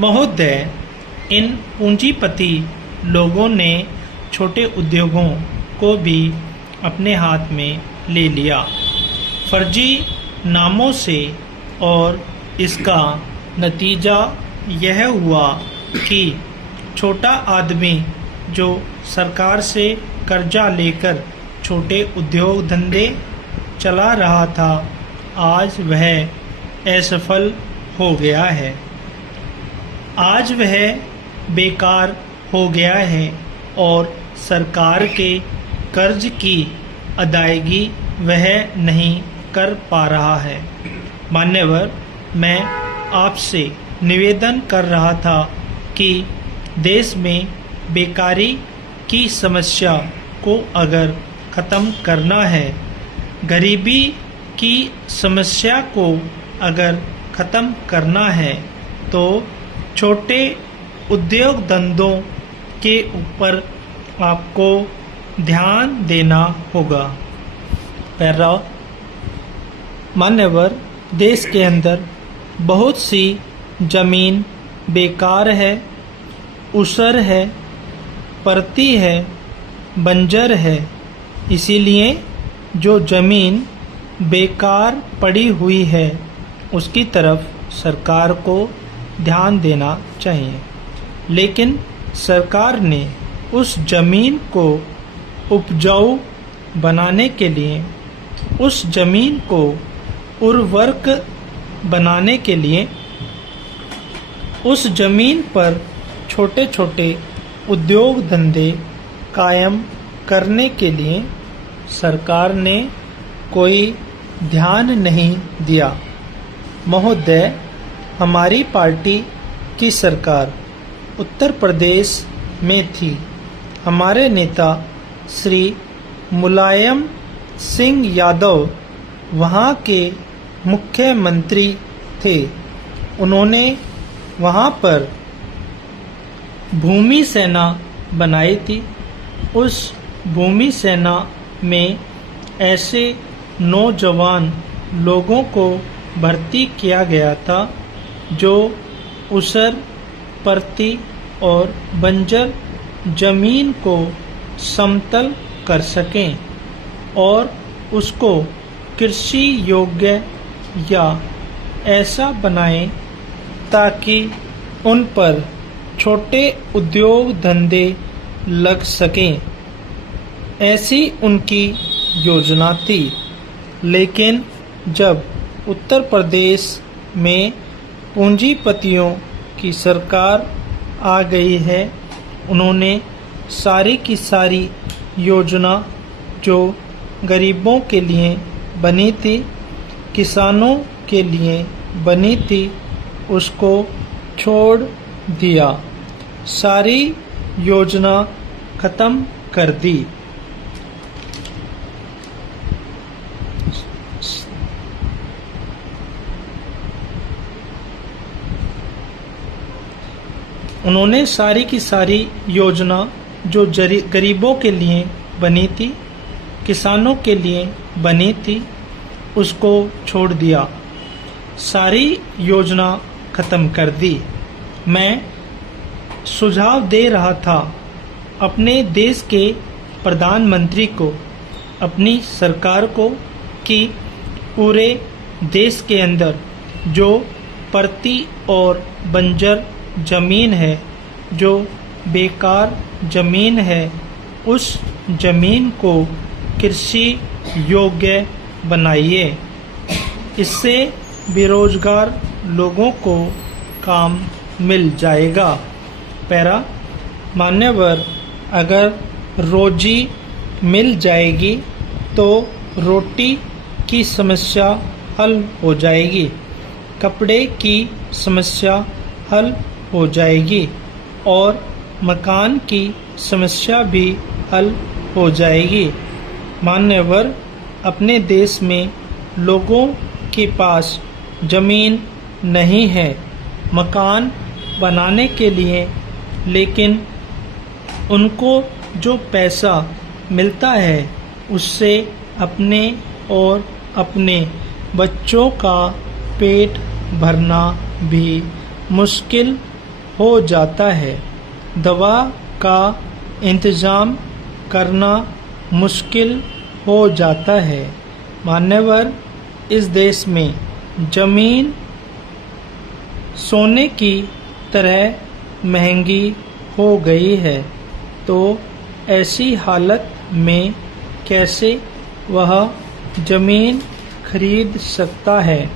महोदय, इन पूंजीपति लोगों ने छोटे उद्योगों को भी अपने हाथ में ले लिया फर्जी नामों से, और इसका नतीजा यह हुआ कि छोटा आदमी जो सरकार से कर्जा लेकर छोटे उद्योग धंधे चला रहा था, आज वह असफल हो गया है। आज वह बेकार हो गया है और सरकार के कर्ज की अदायगी वह नहीं कर पा रहा है। मान्यवर, मैं आपसे निवेदन कर रहा था कि देश में बेकारी की समस्या को अगर ख़त्म करना है, गरीबी की समस्या को अगर ख़त्म करना है, तो छोटे उद्योग धंधों के ऊपर आपको ध्यान देना होगा। पैरा, मान्यवर, देश के अंदर बहुत सी जमीन बेकार है, ऊसर है, परती है, बंजर है। इसीलिए जो जमीन बेकार पड़ी हुई है उसकी तरफ सरकार को ध्यान देना चाहिए। लेकिन सरकार ने उस जमीन को उपजाऊ बनाने के लिए, उस जमीन को उर्वरक बनाने के लिए, उस जमीन पर छोटे छोटे उद्योग धंधे कायम करने के लिए सरकार ने कोई ध्यान नहीं दिया। महोदय, हमारी पार्टी की सरकार उत्तर प्रदेश में थी। हमारे नेता श्री मुलायम सिंह यादव वहाँ के मुख्यमंत्री थे। उन्होंने वहाँ पर भूमि सेना बनाई थी। उस भूमि सेना में ऐसे नौजवान लोगों को भर्ती किया गया था जो ऊसर, परती और बंजर जमीन को समतल कर सकें और उसको कृषि योग्य या ऐसा बनाएं ताकि उन पर छोटे उद्योग धंधे लग सकें। ऐसी उनकी योजना थी। लेकिन जब उत्तर प्रदेश में पूंजीपतियों की सरकार आ गई है, उन्होंने सारी की सारी योजना जो गरीबों के लिए बनी थी, किसानों के लिए बनी थी, उसको छोड़ दिया। सारी योजना ख़त्म कर दी। उन्होंने सारी की सारी योजना जो गरीबों के लिए बनी थी, किसानों के लिए बनी थी, उसको छोड़ दिया। सारी योजना ख़त्म कर दी। मैं सुझाव दे रहा था अपने देश के प्रधानमंत्री को, अपनी सरकार को, कि पूरे देश के अंदर जो परती और बंजर जमीन है, जो बेकार जमीन है, उस जमीन को कृषि योग्य बनाइए। इससे बेरोजगार लोगों को काम मिल जाएगा। पैरा, मान्यवर, अगर रोजी मिल जाएगी तो रोटी की समस्या हल हो जाएगी, कपड़े की समस्या हल हो जाएगी और मकान की समस्या भी हल हो जाएगी। मान्यवर, अपने देश में लोगों के पास जमीन नहीं है मकान बनाने के लिए, लेकिन उनको जो पैसा मिलता है उससे अपने और अपने बच्चों का पेट भरना भी मुश्किल हो जाता है। दवा का इंतज़ाम करना मुश्किल हो जाता है। मान्यवर, इस देश में ज़मीन सोने की तरह महंगी हो गई है, तो ऐसी हालत में कैसे वह ज़मीन खरीद सकता है।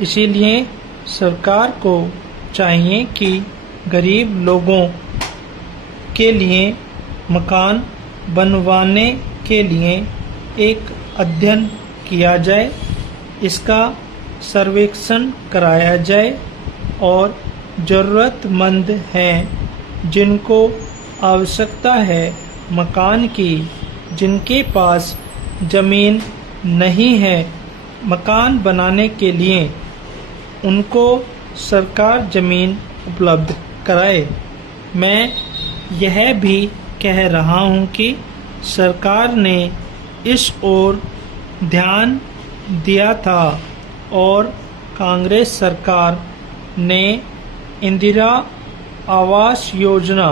इसीलिए सरकार को चाहिए कि गरीब लोगों के लिए मकान बनवाने के लिए एक अध्ययन किया जाए, इसका सर्वेक्षण कराया जाए और ज़रूरतमंद हैं जिनको आवश्यकता है मकान की, जिनके पास ज़मीन नहीं है मकान बनाने के लिए, उनको सरकार ज़मीन उपलब्ध कराए। मैं यह भी कह रहा हूँ कि सरकार ने इस ओर ध्यान दिया था और कांग्रेस सरकार ने इंदिरा आवास योजना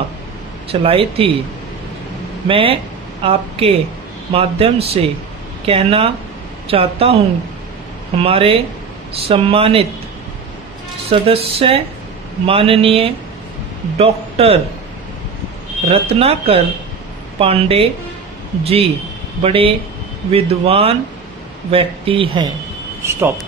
चलाई थी। मैं आपके माध्यम से कहना चाहता हूँ, हमारे सम्मानित सदस्य माननीय डॉक्टर रत्नाकर पांडे जी बड़े विद्वान व्यक्ति हैं। स्टॉप।